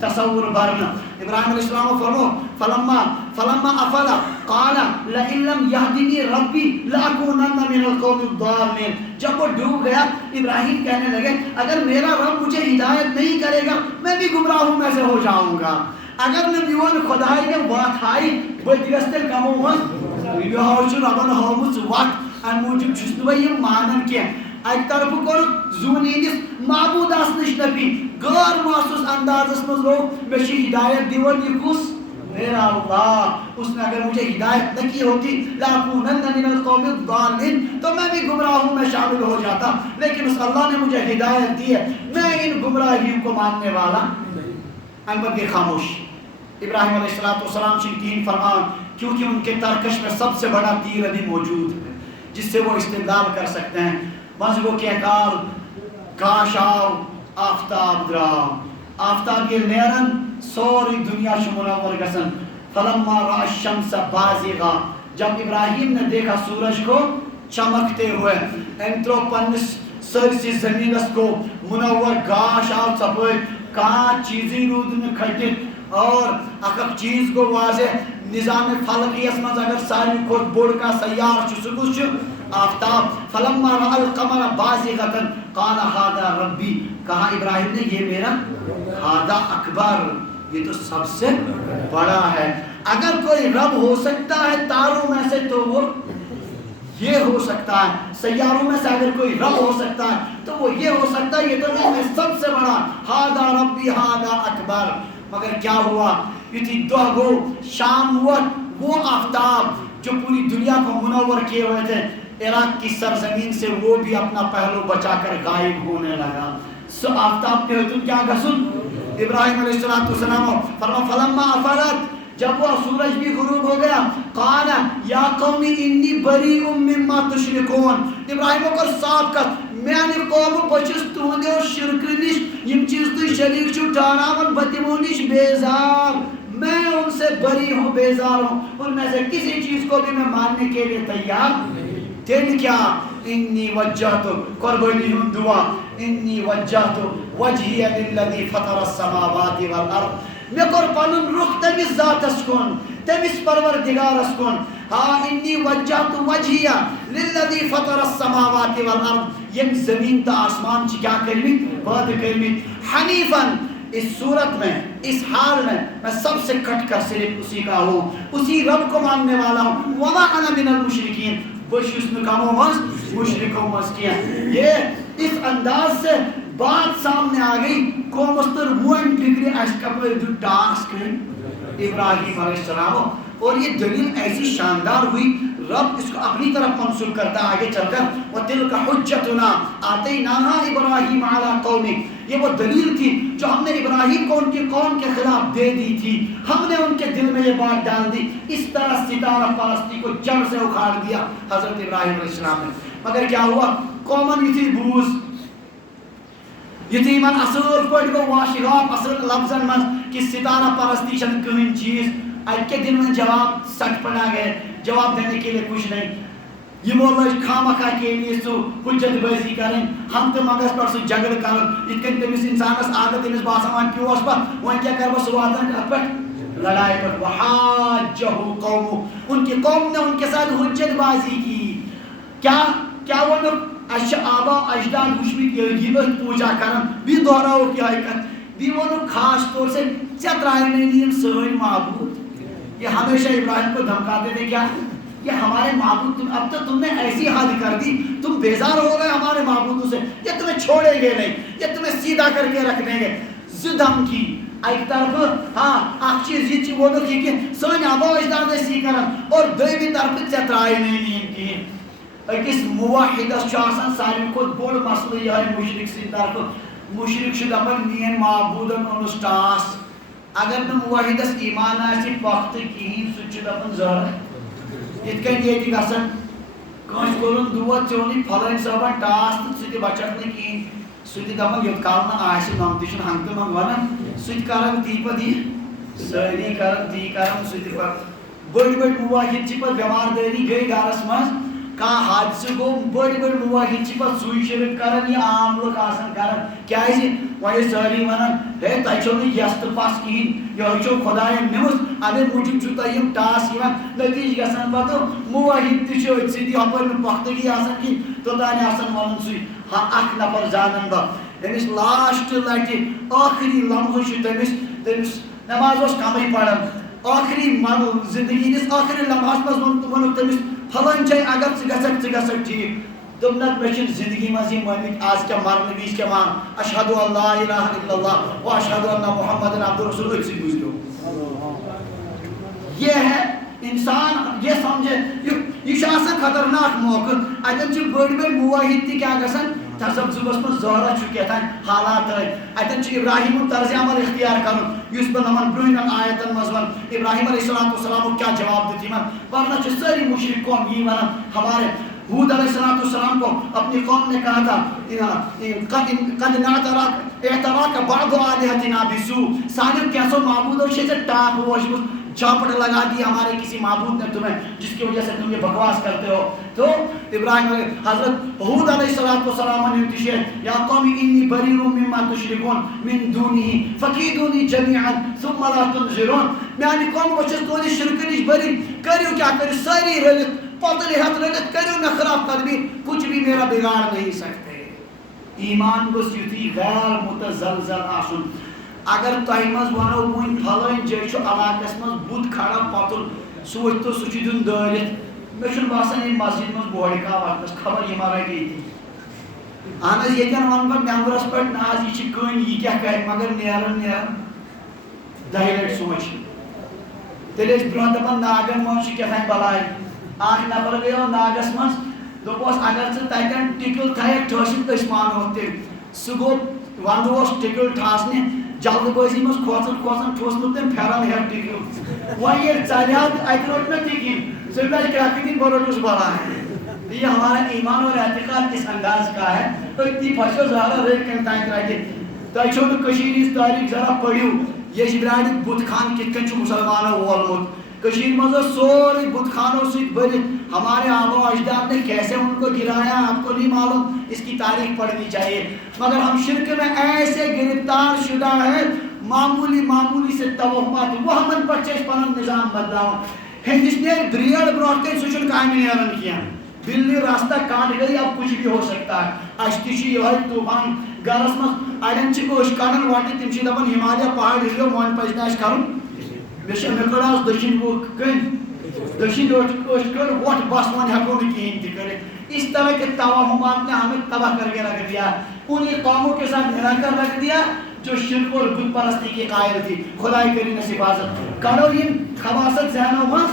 تصور برنا ابراہیم علیہ السلام فرمو فلما افلا قال لئن لم يهدني ربي لاكونن من القوم الضالين جب وہ ڈوب گیا ابراہیم کہنے لگے اگر میرا رب مجھے ہدایت نہیں کرے گا میں بھی گمراہوں میں سے ہو جاؤں گا اگر میں میون خدائی نے وقت آئی بدگستر کمو ہوں یہ ہوچ ربن ہومس وقت ان موجب چھس نو یہ مانن کیا ایک طرف کور زونینس معبود آسنش نبی غیر محسوس انداز اس میں لوگ بشی ہدایت دیون یہ کس میرا اللہ اس نے اگر مجھے ہدایت نہ کی ہوتی لاکونن من القوم الضالین تو میں بھی گمراہوں میں شامل ہو جاتا لیکن اس اللہ نے مجھے ہدایت دی ہے میں ان گمراہیوں کو ماننے والا انبر کے خاموش ابراہیم علیہ السلام شنکین فرمان کیونکہ ان کے ترکش میں سب سے بڑا تیر ابھی موجود ہے جس سے وہ استدلال کر سکتے ہیں مذہبوں کے کار کاش آو آفتاب دراو آفتاب یہ نیرن سوری دنیا شمنور گسن فلما رأى الشمس بازغا جب ابراہیم نے دیکھا سورج کو چمکتے ہوئے انترو پنس سرسی زمین کو منور گاش آو ثپائی کان چیزی رود میں کھٹت اور اکک چیز کو واضح نظام فلکی اس مز اگر ساری کھوٹ بوڑ کا سیار چو سکوس چو آفتاب فلما رأى القمر بازغتا قال هذا ربی کہا ابراہیم نے یہ میرا هذا اکبر یہ تو سب سے بڑا ہے. اگر کوئی رب ہو سکتا ہے تاروں میں سے تو وہ یہ ہو سکتا ہے, سیاروں میں سے اگر کوئی رب ہو سکتا ہے تو وہ یہ ہو سکتا ہے, یہ تو نہیں, میں سب سے بڑا هذا ربی هذا اکبر. مگر کیا ہوا یتی دو گو شام ہوا وہ آفتاب جو پوری دنیا کو منور کیے ہوئے تھے عراق کی سرزمین سے وہ بھی اپنا پہلو بچا کر غائب ہونے لگا. سو آفتاب کے حضور کیا گسن ابراہیم علیہ السلام فرما فلما افلت جب وہ سورج بھی غروب ہو گیا قال یا قومی انی بریء مما تشرکون ابراہیم کو صاف کر میانی قوم بچس تہندیو شرک نش یم چیز تو شریک چھو ٹھہراون بتمو نش بیزار, میں ان سے بری ہوں بیزار ہوں, ان میں سے کسی چیز کو بھی میں ماننے کے لیے تیار. تیل کیا انی وجہت قربانی ہوں دعا انی وجہت وجہی للذی فطر السماوات والارض میں قربانن رخ تمس ذاتس کن تمس پروردگارس کن. ہاں انی وجہت وجہی للذی فطر السماوات والارض یم زمین تا آسمان چی کیا کرمی باد کرمی حنیفاً. اس صورت میں اس حال میں سب سے کٹ کر صرف اسی کا ہوں, اسی رب کو ماننے والا ہوں. وما انا من المشرکین بشس نکاموں مز مشرکوں مز کیا. یہ اس انداز سے بات سامنے آ گئی کومستر وون ڈگری اشکپر جو ٹاسک ہے ابراہیم علیہ السلام, اور یہ دلیل ایسی شاندار ہوئی رب اس کو اپنی طرف منسوخ کرتا آگے چل کر وَتِلْكَ حُجَّتُنَا آتَيْنَاهَا إِبْرَاهِيمَ عَلَىٰ قَوْمِهِ. یہ وہ دلیل تھی جو ہم نے ابراہیم کو ان کی قوم کے خلاف دے دی تھی, ہم نے ان کے دل میں یہ بات ڈال دی. اس طرح ستارہ پرستی کو جڑ سے اکھاڑ دیا حضرت ابراہیم علیہ السلام نے. مگر کیا ہوا قومن یتھی بوز یتھی من اصل پٹ گو واشغاب اصل لفظن من کہ ستارہ پرستی چند کہیں چیز آج کے دن میں جواب سٹ پڑا گئے, جواب دینے کے لیے کچھ نہیں. یہ بول خامخا کے لیے سو حجت بازی کریں, ہم تو مگس پر سو جگڑ کریں اتکن تمس انسانس عادت تمس باسمان پیوس پر وہاں کیا کر بس واتن پر لڑائی پر. وحاجہ قوم, ان کی قوم نے ان کے ساتھ حجت بازی کی. کیا وہ لوگ آبا اجداد وشمت یہ پوجا کرن بھی دہراؤ کی حقیقت بھی وہ لوگ خاص طور سے چترائے نہیں سوئی معبود. یہ ہمیشہ ابراہیم کو دھمکاتے تھے کیا یہ ہمارے معبود اب تو تم نے ایسی حد کر دی, تم بیزار ہو گئے ہمارے معبودوں سے, یہ تمہیں چھوڑیں گے نہیں, یہ تمہیں سیدھا کر کے رکھ دیں گے. زدم کی ایک طرف ہاں اخ چیز یہ چیز وہ لوگ کہ سن آبا اجداد ایسی کرن اور دویمی طرف چترائے نہیں کی. اکس موحدس چھو آسان ساری خود بوڑ مسئلہ یہ ہے مشرک سی طرف مشرک شد اپن نین معبودن انس ٹاس اگر نہ موحدس ایمان آسی پخت کہیں سچد اپن زہر اتکن یہ تھی گسن کانش کورن دوت چونی پھلن صاحبان ٹاس تو ستی بچت نہیں کہیں ستی دپن یوت کالنا آسی نامتشن ہنگت منگوانا ستی کارن تی پا دی سہری کارن تی کارن ستی پا بڑی بڑی موحد چی پا بیمار داری گئی گارس ماز کہاں حادثہ کو بڑی بڑی موحد چی پا سوئی شرک کرن یا عام لوگ آسان کرن کیا ہے جی وہی سہری ونن ہے تائچو نے یست پاس کہیں یہ چھو خدای نمس ابھی موجود چھو تایم ٹاس کیون نتیج گسن باتو موحد تشو سیدھی اپر میں پختگی آسان کی تو دانی آسان ونن سوئی ہاں اک نفر زانن با تمس لاسٹ لٹی آخری لمحہ چھو تمس نماز اس کمی پڑھن آخری زندگی نس آخری لمحہ ون تمس پھلن چاہے اگر ژٕ ٹھیک دوٚپنکھ مےٚ چھِ زندگی منٛز یِم ؤنمٕتۍ آز کیٛاہ مرنہٕ وِزِ کیٛاہ مان اشہدُ ان لا الہ الا اللہ و اشہدُ ان محمد عبدُ الرسول أتھۍ سۭتۍ گُزریو. یہ ہے انسان یہ سمجھے یہ چھُ آسان خطرناک موقع اتن چھِ بٔڑۍ بٔڑۍ موحد تہِ کیٛاہ گژھان تذبذبس من زہرہ چھُ کیٛاتھانۍ حالات اتن چھُ ابراہیم طرز عمل اختیار کرُن یُس بہٕ نمن برٛونٛہمٮ۪ن آیتن منٛز ون ابراہیم علیہ السلام کیا جواب دیت یمن ورنہ چھِ سٲری مشرک قوم یی ونان ہمارے ہود علیہ السلام کو اپنی قوم نے کہا تھا قد اعتراک بعض آلہتنا بسوء سانیو کیسو معبودو چھے سے ٹاپ ووشمت چاپٹ لگا دی ہمارے کسی معبود نے تمہیں جس کی وجہ سے تم یہ بکواس کرتے ہو. تو ابراہیم حضرت ہود علیہ السلام نے تشے یا قوم انی بریء مما تشركون من دونه فكيدوني جميعا ثم لا تنظرون. میانی قوم بچس تہندِ شرکہ نش بری کریو کیا کرو ساری رلت پتلی ہتھ رلت کریو نہ خراب تدبیر کچھ بھی میرا بگاڑ نہیں سکتے. ایمان گوس یُتھُے غیر متزلزل آسُن. اگر تۄہہِ منٛز وَنو وٕنۍ پھلٲنۍ جاے چھُ علاقس منٛز بُت کھڑا پۄتُل سُہ ؤتھۍ تو سُہ چھُ دیُن دٲرِتھ مےٚ چھُنہٕ باسان ییٚمہِ مسجد منٛز بورِ کانٛہہ وَتنَس خبر یہِ ما رَٹہِ ییٚتی. اہن حظ ییٚتٮ۪ن وَنہٕ بہٕ مٮ۪مبرَس پٮ۪ٹھ نہ حظ یہِ چھِ کٔنۍ یہِ کیٛاہ کَرِ مگر نیران دَہہِ لَٹہِ سونٛچہِ. تیٚلہِ ٲسۍ برٛونٛہہ دَپان ناگن منٛز چھُ کیٛاہ تام بَلاے. اکھ نفر گٔیو ناگس منٛز دوٚپُس اگر ژٕ تَتٮ۪ن ٹِکِل تھایَکھ ٹھٲسِتھ أسۍ مانہوتھ تیٚلہِ. سُہ گوٚو وَندٕ اوس ٹِکِل ٹھاسنہِ جلد بٲزی منٛز کھوژان ٹھوٗسمُت تٔمۍ پھٮ۪رن ہٮ۪تھ ٹِکِل. وۄنۍ ییٚلہِ ژَلہِ ہا اَتہِ روٚٹ مےٚ ٹِکِل ژٕ مےٚ کرٛٮ۪کہٕ دِنۍ بہٕ روٚٹُس بَلاے. یہ ہمارا ایمان اور اعتقاد اس انداز کا ہے. أتی پھسیو زہرا رٔٹۍ کٔنۍ تانۍ رَٹہِ. تۄہہِ چھو نہٕ کٔشیٖرِ ہِنٛز تٲریٖخ ذرا پٔرِو یجبراڑِ بُت خان کِتھ کٔنۍ چھُ مُسلمانو وولمُت. کٔشیٖرِ منٛز اوس سورُے بُت خانو سۭتۍ بٔرِتھ. ہمارے آبا و اجداد نے کیسے ان کو گرایا آپ کو نہیں معلوم. اس کی تاریخ پڑھنی چاہیے. مگر ہم شرک میں ایسے گرفتار شدہ ہیں معمولی سے توہمات وہمن پر چھِ پنُن نظام بدلاوان. ہندس نیرِ برٛیڈ برٛونٛٹھ کَنۍ سُہ چھُنہٕ کامہِ نیران کینٛہہ. بِلہِ راستہ کاٹ گئی اب کچھ بھی ہو سکتا ہے. اَسہِ تہِ چھُ یِہوٚے طوٗفان گرس منٛز اڑٮ۪ن چھِ أچھ کڑان وۄٹہِ تِم چھِ دپان ہمالیہ پہاڑ ہِلو وۄنۍ پَزِ نہٕ اَسہِ کَرُن. مےٚ کٔڑ آز دٔچھِنۍ دٔچھِنۍ أچھ کٔڑ وۄٹھ بس وۄنۍ ہٮ۪کو نہٕ کِہیٖنۍ تہِ کٔرِتھ. اس طرح کے توہمات نے ہمیں تباہ کر کے رکھ دیا. انہیں قوموں کے ساتھ ملا کر رکھ دیا جو شرک اور بت پرستی کی قائل تھی. خدائی کریم نصیب حفاظت کرو. ان خباثت ذہنوں میں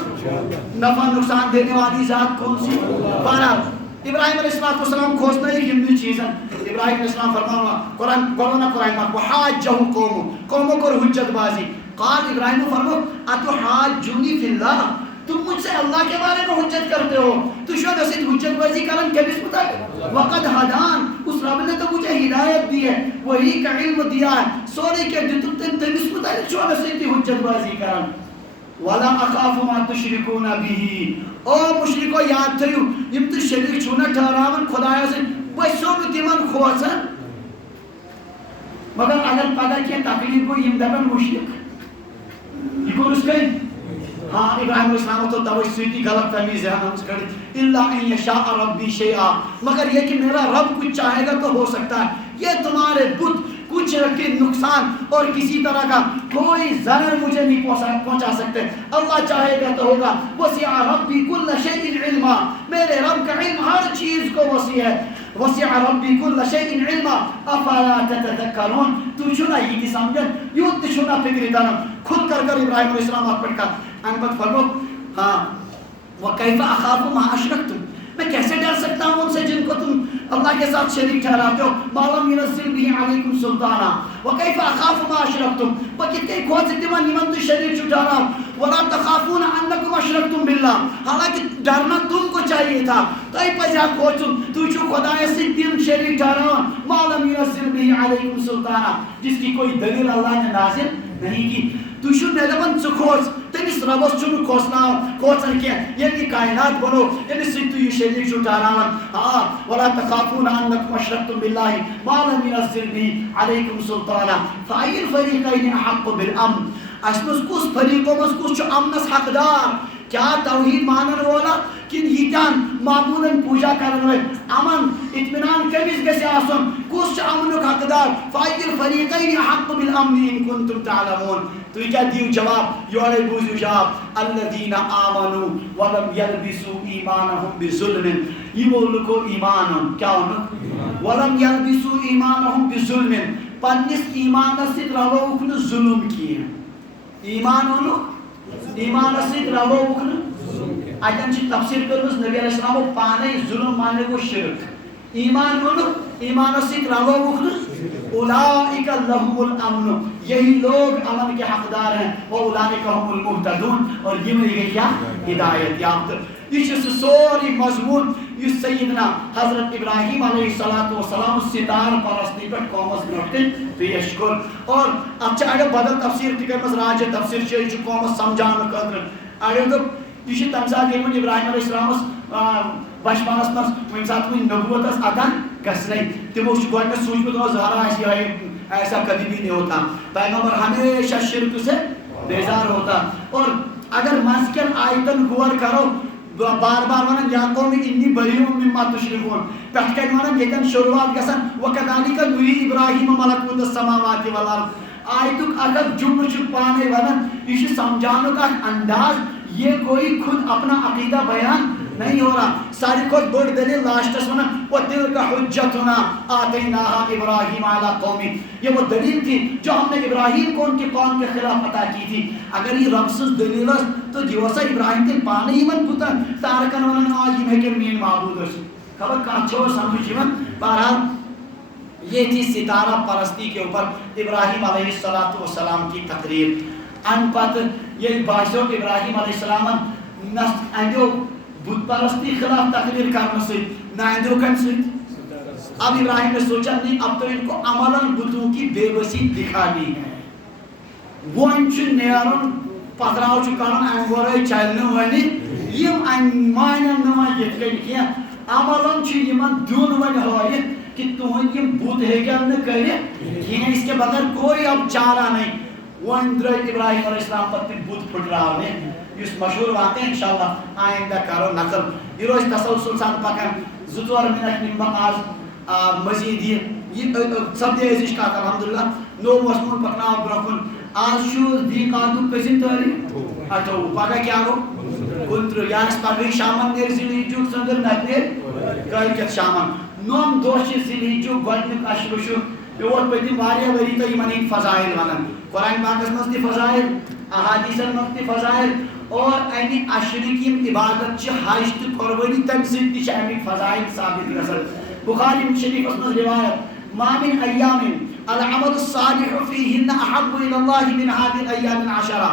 نفع نقصان دینے والی ذات کون سی. بہرحال ابراہیم علیہ السلام کھوجنا ایک ہندو چیز ہے. ابراہیم علیہ السلام فرمانا قرآن بولنا قرآن پاک وحاجہ قوموں کو حجت بازی. قال ابراہیم فرمو اتحاجونی فی اللہ. تم مجھ سے اللہ کے بارے میں حجت کرتے ہو. تو شو نسید حجت بازی کرن کبھی مطابق وقد ہدان. اس رب نے تو مجھے ہدایت دی ہے وہی کا علم دیا ہے سورے کے دتم تمس مطابق شو نسید حجت بازی کرن. ولا اخاف ما تشركون به. او مشرکو یاد تھیو یم تو شریک چھو نہ ٹھہراون خدایا سے بسو نہ تمن کھوژن. مگر اگر پگہ کینٛہہ تکلیف گوٚو یم دپن مشرک یہ کوٚرُس کٔمۍ. ہاں ابراہیم علیہ السلام تو توے سۭتی غلط فہمی ذہن ہم کڑ الا ان یشاء ربی شیئا. مگر یہ کہ میرا رب کچھ چاہے گا تو ہو سکتا ہے. یہ تمہارے بت کچھ کے نقصان اور کسی طرح کا کوئی ضرر مجھے نہیں پہنچا سکتے. اللہ چاہے گا تو ہوگا. وسع ربی کل شیء علما. میرے رب کا علم ہر چیز کو وسیع ہے. وسع ربی کل شیء علما افلا تتذکرون. تو چھنا یہ سمجھن یوت چھنا فکر کرن خود کر ابراہیم علیہ السلام آپ پڑھ کر انبت فرمو ہاں وکیف اخاف ما اشرکتم. میں کیسے ڈر سکتا ہوں ان سے جن کو تم اللہ کے ساتھ شریک ٹھہراتے ہو. مالم ينزل به علیکم سلطانا وکیف اخاف ما اشرکتم. بکتے کھوج تمن یمن تو شریک ٹھہراؤ. ولا تخافون انکم اشرکتم بالله. حالانکہ ڈرنا تم کو چاہیے تھا. تو پزیا کھوچن تو چھو خدا سے تم شریک ٹھہراؤ. مالم ينزل به علیکم سلطانا جس کی کوئی دلیل اللہ نے نازل نہیں کی. تو چھو مے دپان ژٕ کھوژ تمس ربس چھُنہٕ کھوژان کینٛہہ ییٚلہِ یہِ کائنات بنو أمِس سۭتۍ تُہۍ یہِ شریٖک چھُو ٹھہراوان. آ ولا تخافون انکم اشرکتم بالله ما لم ينزل به علیکم سلطانا فأي الفریقین احق بالامن. اس منٛز کُس فریقو منٛز کُس چھُ امنس حقدار. کیا توحید مانن والا کن ییتیان معبودن پوجا کرن وٲلۍ. امن اطمینان کٔمِس گژھِ آسُن کُس چھُ امنُک حقدار. فأي الفریقین احق بالامن ان کنتم تعلمون. تُہۍ کیٛاہ دِیِو جواب یورے بوٗزِو جواب الذین آمنوا ولم یلبسوا ایمانہم بظلم. یمو لُکو ایمان اوٚن کیٛاہ اوٚنُکھ ولم یلبسوا ایمانہم بظلم. پننس ایمانس سۭتۍ رلووُکھ نہٕ ظُلم کینٛہہ. ایمان اوٚنُکھ ایمانس سۭتۍ رلووُکھ نہٕ. اتٮ۪ن چھِ تفسیٖر کٔرمٕژ نبی علیہ السلامو پانے ظلم مانے گوٚو شرک. ایمان اوٚنُکھ ایمانس سۭتۍ رلووُکھ نہٕ. اولئک لہم الامن. یہی لوگ امن کے حقدار ہیں. واولئک هم المہتدون. اور یہ گئی کیا ہدایت یافتہ. یہ سوری مضمون یہ سیدنا حضرت ابراہیم علیہ السلام ستار پرستی پہ قومس برٹن پیش کر اور اتھ اڑو بدل تفسیر تک راجہ تفسیر یہ قومس سمجھان خاطر اڑو دپ یہ تمہ سات ابراہیم علیہ السلام بچپنس مز یم سات نبوتس اتن گھنے تمو گۄڈنیٚتھ سوٗنٛچمُت زہرا ایسا کبھی بھی نہیں ہوتا پیغمبر ہمیشہ شرک سے بیزار ہوتا اور اگر مذکر آیتن غور کرو بار بار ونان یا قوم انی بریء مما تشركون پٹھ کن ونان یتن شروعات گژھان وکذالک نری ابراہیم ملکوت السماوات والارض آیتک اگر جملہ چھ پانے ونان یہ سمجھانک اکھ انداز یہ کوئی خود اپنا عقیدہ بیان نہیں ہو رہا ساری کو بڑ دلیل لاسٹس ونان وتلک حجتنا آتیناها ابراہیم علی قومی یہ وہ دلیل تھی جو ہم نے ابراہیم کو ان کے قوم کے خلاف عطا کی تھی اگر یہ ربسز دلیل تو یہ وسا ابراہیم تیل پانے ہی من بوتا تارکن ونان آج یہ ہے کہ مین معبود اس خبر کہاں چھو سمجھ جیون بہرحال یہ تھی ستارہ پرستی کے اوپر ابراہیم علیہ السلام کی تقریر ان پت یہ باشو ابراہیم علیہ السلام اندیو بت پرستی خلاف تقریر کرنے سے نہ اندیو کن سے اب ابراہیم نے سوچا نہیں اب تو ان کو عملاً بتوں کی بے بسی دکھانی ہے وہ انچو نیارن پتراو چو کرن انگورائی چلنے وانی یم مانن نمان یتکن کیا عملاً چو یمن دون ون ہوئیت کہ تُہن یم بت ہیکن نہ کرے کیا اس کے بغیر کوئی اب چارہ نہیں وہ اندر ابراہیم علیہ السلام پر بت پھٹراونے اس مشہور واقع انشاءاللہ آئندہ کرو نقل یہ روز تسلسل سان پکن زٕ منٹ نم آز مزید یہ سپدے ازش کت الحمدللہ نو مسمون پکناو برکن آج دی قادو کزن تاریخ 28 پگہ کیا گو 29 یعنی پگہ شامن نیر ذیلحجہ ژندر نت نیر کالکت شامن نوم دہ ذیلحجہ گۄڈنیُک اشرٕ چھُ مےٚ ووت پٔتِم واریاہ ؤری تۄہہِ یِمن ہٕنٛدۍ فضائل ونان قرآن پاکس منٛز تہِ فضائل احادیثن منٛز تہِ فضائل اور امہِ اشرٕکۍ یِم عبادت چھِ حج تہٕ قۄربٲنی تمہِ سۭتۍ تہِ چھِ امیِکۍ فضائل ثابت گژھان بخاری شریفس منٛز روایت ما من ایام العمل الصالح فیہن احب الی اللہ من هذه الايام العشرہ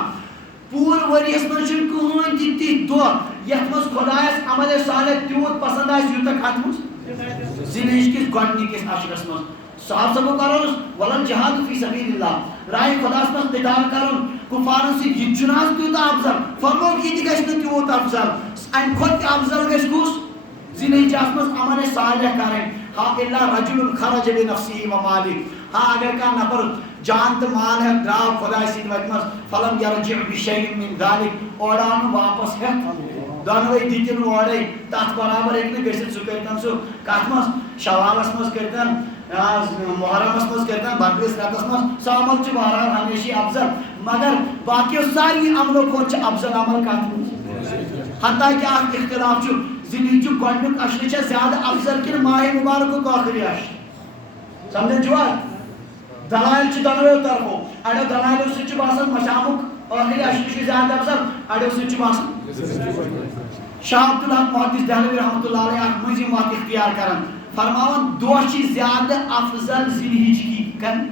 پور ؤریس منٛز چھُنہٕ کٕہٕنۍ تہِ تِتھۍ دۄہ یتھ منٛز خۄدایس عمل صالح تیوٗت پسنٛد آسہِ یوٗتاہ کتھ منٛز ذیلحج کِس گۄڈنِکِس اشرس منٛز صاحب سبو کرو ولن جہاد فی سبیل اللہ راہ خداس منٛز قتال کرن کفارن سۭتۍ یہِ چھُنہٕ حظ تیوٗتاہ افضل فرموکھ یہِ تہِ گژھِ نہٕ تیوٗت افضل امہِ کھۄتہٕ تہِ افضل گژھِ کُس ذیلحجس منٛز عمل صالح کرٕنۍ ہاں الا رجل خرج بنفسه وماله ہاں اگر کانٛہہ نفر جان تہٕ مال ہٮ۪تھ درٛاو خۄداے سٕنٛدِ وتہِ منٛز فلم یرجع بشیء من ذلك اورٕ آو نہٕ واپس ہٮ۪تھ دۄنوَے دِتِن اورَے تتھ برابر ہیٚکہِ نہٕ گٔژھِتھ سُہ کٔرۍتن سُہ کتھ منٛز شوالس منٛز کٔرۍتن محرمس منٛز کٔرۍتن بدلِس رٮ۪تس منٛز سُہ عمل چھُ بہرحال ہمیشہِ افضل مگر باقیو سارنٕے عملو کھۄتہٕ چھُ افضل عمل کتھ منٛز حتیٰ کہ اکھ اختلاف چھُ ذیلحجُک گۄڈنیُک اشرٕ چھا زیادٕ افضل کِنہٕ ماہِ مُبارکُک ٲخری اشر سمجھن چھُوا دلایل چھِ دۄنوَیو طرفو اڑیو دلایلو سۭتۍ چھُ باسان مشامُک ٲخری اشرٕ چھُ زیادٕ افضل اڑیو سۭتۍ چھُ باسان شاہ عبدالحق محدث دہلوی رحمۃ اللہ علیہ اکھ مٔنٛزِم وتھ اختیار کران فرماوان دۄہ چھِ زیادٕ افضل ذیلحج کی کن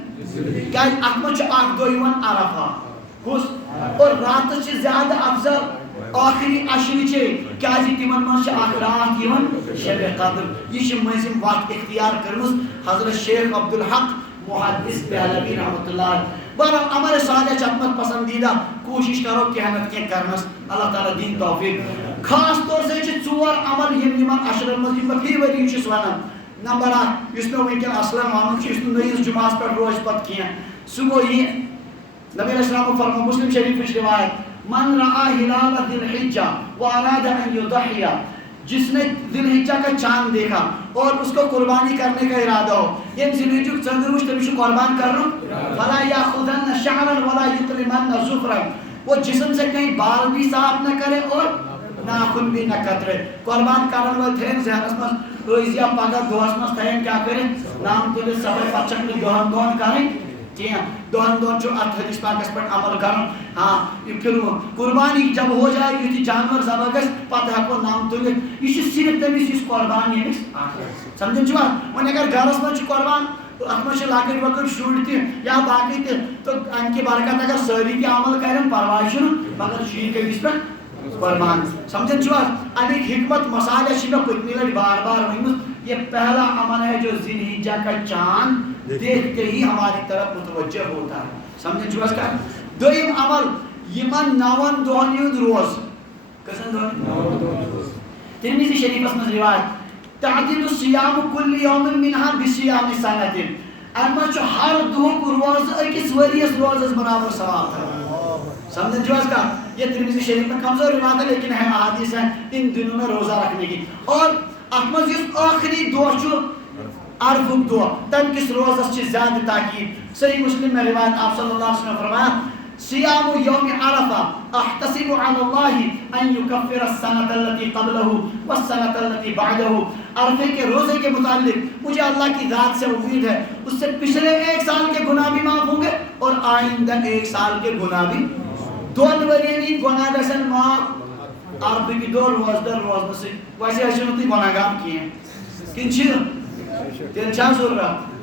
کیازِ اتھ منٛز چھُ اکھ دۄہ یِوان عرفہ کُس اور راتس چھِ زیادٕ افضل آخری اشرٕچے کیازِ تِمن منٛز چھِ اکھ رات یِوان شبِ قدر یہِ چھِ مٔنٛزِم وتھ اختیار کٔرمٕژ حضرت شیخ عبدالحق محدث دہلوی رحمۃ اللہ بہرحال عمل صالح چھِ اتھ منٛز پسندیدہ کوٗشش کرو کینٛہہ نتہٕ کینٛہہ کرنس اللہ تعالیٰ دِنۍ توفیٖق خاص طور سے چھِ ژور عمل یِم یِمن اشرن منٛز یِم بہٕ فی ؤری چھُس ونان نمبر اکھ یُس مےٚ وٕنکیٚن اصلن ونُن چھُ یُس نہٕ نٔیِس جُمعس پٮ۪ٹھ روزِ پتہٕ کینٛہہ سُہ گوٚو یہِ نبی علیہ السلامُن فرموو مسلم شریفٕچ روایت من رأى ہلال ذی الحجہ واراد ان یضحی جس نے ذی الحجہ کا چاند دیکھا اور اس کو قربانی کرنے کا ارادہ ہو یم ذی الحجہ چندر وچ تمس قربان کرن فلا یاخذن شعرا ولا یقلمن ظفرا وہ جسم سے کہیں بال بھی صاف نہ کرے اور ناخن بھی نہ کترے قربان کرن وول تھین ذہنس منٛز ٲسۍ یا پگہہ دۄہس منٛز تھاین کیاہ کٔرِتھ نام تُلِتھ صبر پتہٕ چھکھ نہٕ دۄہن دۄہن کرٕنۍ کینٛہہ دۄہن دۄہن چھُ اتھ حدیث پاکس پٮ۪ٹھ عمل کرُن ہاں یہ پھر قربانی جب ہو جائے یُتھ جانور ذبح گژھِ پتہٕ ہٮ۪کو نام تُلِتھ یہ چھُ صرف تٔمِس یُس قربان ییٚمِس سمجھن چھُوا وۄنۍ اگر گرس منٛز چھُ قربان اتھ منٛز چھِ لۄکٕٹۍ وۄکٕٹۍ شُرۍ تہِ یا باقٕے تہِ تہٕ امہِ کہِ برکت اگر سٲری تہِ عمل کرن پرواے چھُنہٕ مگر چھُ یہِ کٔمِس پٮ۪ٹھ قربان سمجھن چھو امیک حکمت مسالہ چھ میں پتنی لڑ بار بار ونمت یہ پہلا عمل ہے جو ذی الحجہ کا چاند دیکھتے ہی ہماری طرف متوجہ ہوتا ہے سمجھن چھو کا دویم عمل یمن 9 دہن ہند روز کسن دہن ترمذی شریف میں روایت تعدل صیام کل یوم منها بصیام سنۃ اما چھ ہر دہ روز اکس وریس روزس برابر ثواب تھا سمجھن چھو کا یہ ترمذی شریف میں کمزور روایت ہے لیکن ہے احادیث ہیں ان دنوں میں روزہ رکھنے کی اور احمد اس آخری دو چھو عرفک دو تم کس روزس چھ زیادہ تاکید صحیح مسلم میں روایت آپ صلی اللہ علیہ وسلم فرمایا صیام یوم عرفہ احتسب علی اللہ ان یکفر السنۃ التي قبله والسنۃ التي بعده عرفے کے روزے کے متعلق مجھے اللہ کی ذات سے امید ہے اس سے پچھلے 1 سال کے گناہ بھی معاف ہوں گے اور آئندہ 1 سال کے گناہ بھی دون ورینی گناہ گژھن معاف عرفے کی دو روز در روز نسی ویسے اشنو تی گناہ گام کیے کن چھ تیل چھا ضرورت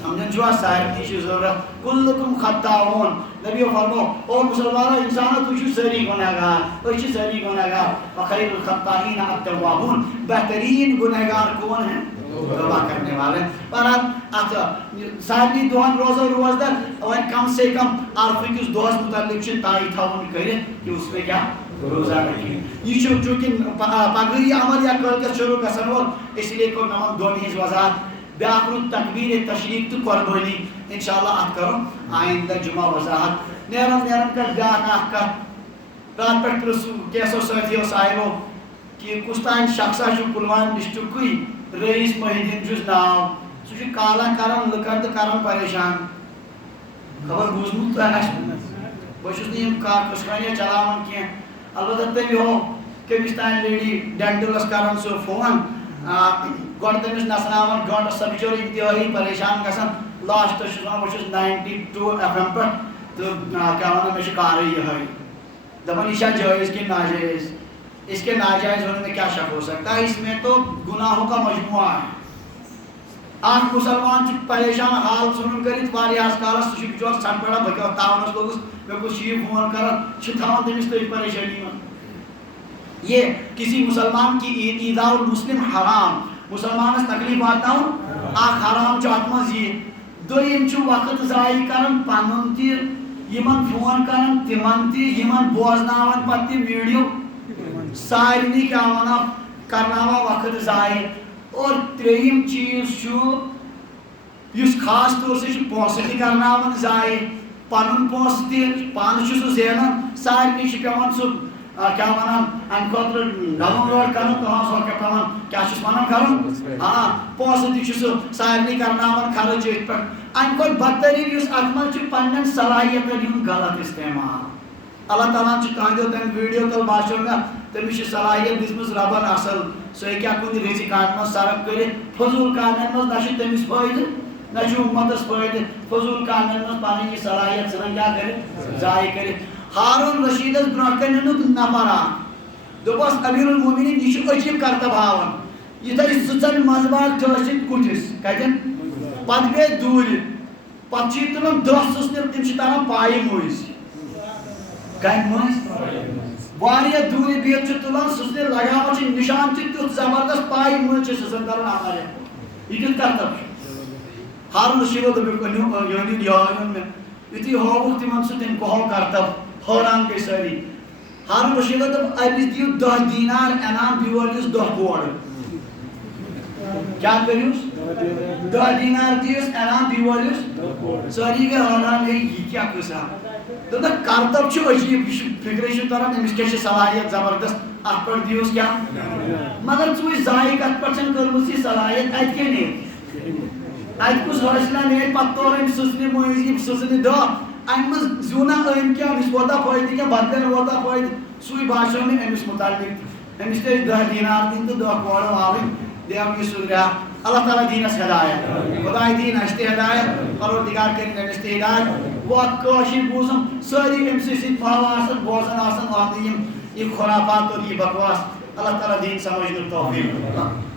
سمجھن چھو صاحب کی ضرورت کلکم خطاؤن نبی فرمو او مسلمانوں انسانوں تو سری گناہگار او سری گناہگار وخیر الخطائین التوابون بہترین گناہگار کون ہیں توبہ کرنے والے پر ساری دہن روز در اور کم سے کم عرفے کس دوس متعلق تائی تھاون کرے کہ اس میں کیا روزہ رکھیں یہ چونکہ پگری عمل یا کل کا شروع گژھن وول اس لیے کو نمک دون ہز وضاحت بیاکھ رو تکبیر تشریق تو قربانی انشاءاللہ ات کرو آئندہ جمعہ وضاحت نیرن کر بیاکھ اکھ کتھ رات پہ پرسو کیسو ساتھیو صاحبو کہ کستان شخصا چھ پلوام ڈسٹرکوی رئیس محی الدین چھس ناو سہ کالا کران لکن تو کران پریشان خبر بوزمت تو بہت نیم کسخانیہ چلاوان کی البتہ تمی ہو کمس تان لیڈی ڈینٹلس کران سہ فون گۄڈٕ تٔمِس نژناوان گنٹہٕ سۄ بِچٲر انتہٲیی پریشان گژھان لاسٹس چھُس ونان بہٕ چھُس 92 FM پٮ۪ٹھ تہٕ کیٛاہ وَنان مےٚ چھِ کارٕے یِہوٚے دَپان یہِ چھا جٲیز کِنہٕ ناجٲیز اس کے ناجائز ہونے میں کیا شک ہو سکتا ہے اس میں تو گناہوں کا مجموعہ ہے اکھ مسلمان چھُ پریشان حال ژھٕنُن کٔرِتھ واریاہس کالس سُہ چھُ بِچور ژھٹپڑا بہٕ کیٛاہ تاونس لوٚگُس مےٚ کوٚر چھُ یہِ فون کران چھِ تھاوان تٔمِس تٔتھۍ پریشٲنی منٛز یہ کسی مسلمان کی ایذاء المسلم حرام مسلمانس تکلیف واتناوُن اکھ حرام چھُ اتھ منٛز یہِ دوٚیِم چھُ وقت ضایع کران پنُن تہِ یِمن فون کران تِمن تہِ یِمن بوزناوان پتہٕ تِم ویڈیو سارنٕے کیٛاہ ونان کرناوان وقت ضایع اور ترٛیٚیِم چیٖز چھُ یُس خاص طور سے چھُ پونٛسہٕ تہِ کرناوان ضایع پنُن پونٛسہٕ تہِ پانہٕ چھُ سُہ زینان سارنٕے چھُ پیٚوان سُہ کیا ونان ام خاطر ڈاؤن لوڈ کرن تہذ وقت پیوان کیا چھس ونان کرن ہاں پونسہٕ تہِ چھُ سُہ سارنٕے کرناوان خرچ أتھۍ پٮ۪ٹھ امہِ کھۄتہٕ بدتریٖن یُس اتھ منٛز چھُ پننٮ۪ن صلٲحیتن ہُنٛد غلط استعمال اللہ تعالیٰ چھُ تہنٛدیو تمہِ ویڈیو تل باسیو مےٚ تٔمِس چھِ صلٲحیت دِژمٕژ رۄبن اصل سُہ ہیٚکہِ ہا کُنہِ رٕژِ کامہِ منٛز صرف کٔرِتھ فضوٗل کامٮ۪ن منٛز نہ چھُ تٔمِس فٲیدٕ نہ چھُ اُمتس فٲیدٕ فضوٗل کامٮ۪ن منٛز پنٕنۍ یہِ صلٲحیت ژھٕنان کیٛاہ کٔرِتھ ضایع کٔرِتھ ہارون رشیدس برونٛہہ کنہِ نیوٗکھ نفر اکھ دوٚپُس امیر المومنین یہ چھُ عجیٖب کرتب ہاوان یِتھے زٕژن منٛزباگ ٹھٲسِتھ کُٹھِس کتٮ۪ن پتہٕ بیٚیہِ دوٗرِ پتہٕ چھِ یہِ تُلان 10 سٕژنہِ تِم چھِ تران پایہِ مٔنٛزۍ کمہِ مٔنٛزۍ واریاہ دوٗرِ بِہِتھ چھِ تُلان سٕژنہِ لگاوان چھِ نِشان چھِ تیُتھ زبردست پایہِ مٔنٛزۍ چھِ سٕژن کران عمل یہِ کیُتھ کرتب چھُ ہارون رشیدو دوٚپُکھ أنِو یہِ أنِو مےٚ یُتھُے ہووُکھ تِمن سُہ تٔمۍ کوٚہو کرتب حٲران گٔے سٲری ہارون رشیدو دوٚپ أمِس دِیِو 10 دینار انعام بیٚیہِ وٲلِس 10 کورٕ کیٛاہ کٔرِوُس 10 دینار دِیُس انعام بیٚیہِ وٲلِس سٲری گٔے حٲران ہے یہِ کیٛاہ قٕصہ دوٚپُکھ کرتب چھُ عجیٖب یہِ چھُ فِکرے چھُ تران أمِس کیٛاہ چھِ صلٲحیت زبردست اتھ پٮ۪ٹھ دِیوس کیٛاہ مگر ژٕ ضایع کتھ پٮ۪ٹھ چھَنہٕ کٔرمٕژ یہِ صلٲحیت اتہِ کیٛاہ نیرِ اتہِ کُس حٲصلہ نیرِ پتہٕ تور أمۍ سٕژنہِ مٔنٛزۍ یِم سٕژنہِ دہ امہِ منٛز زیوٗنا أمۍ کیٛاہ أمِس ووتا فٲیدٕ کینٛہہ بدلٮ۪ن ووتا فٲیدٕ سُے باسیو مےٚ أمِس مُتعلق أمِس تہِ ٲسۍ 10 دینار دِنۍ تہٕ 10 کورٕ والٕنۍ دیو یہِ سُدھریا اللہ تعالیٰ دیٖنس ہدایت خۄداے دیٖن اَسہِ تہِ ہدایت پروردگار کٔرِنۍ أمِس تہِ ہدایت گوٚو اکھ کٲشِر بوٗزُم سٲری أمۍ سٕے پھل آسان بوزان آسان واتنہٕ یِم خُرافات اور یہِ بکواس اللہ تعالیٰ دیٖن سمجھنُک توفیٖق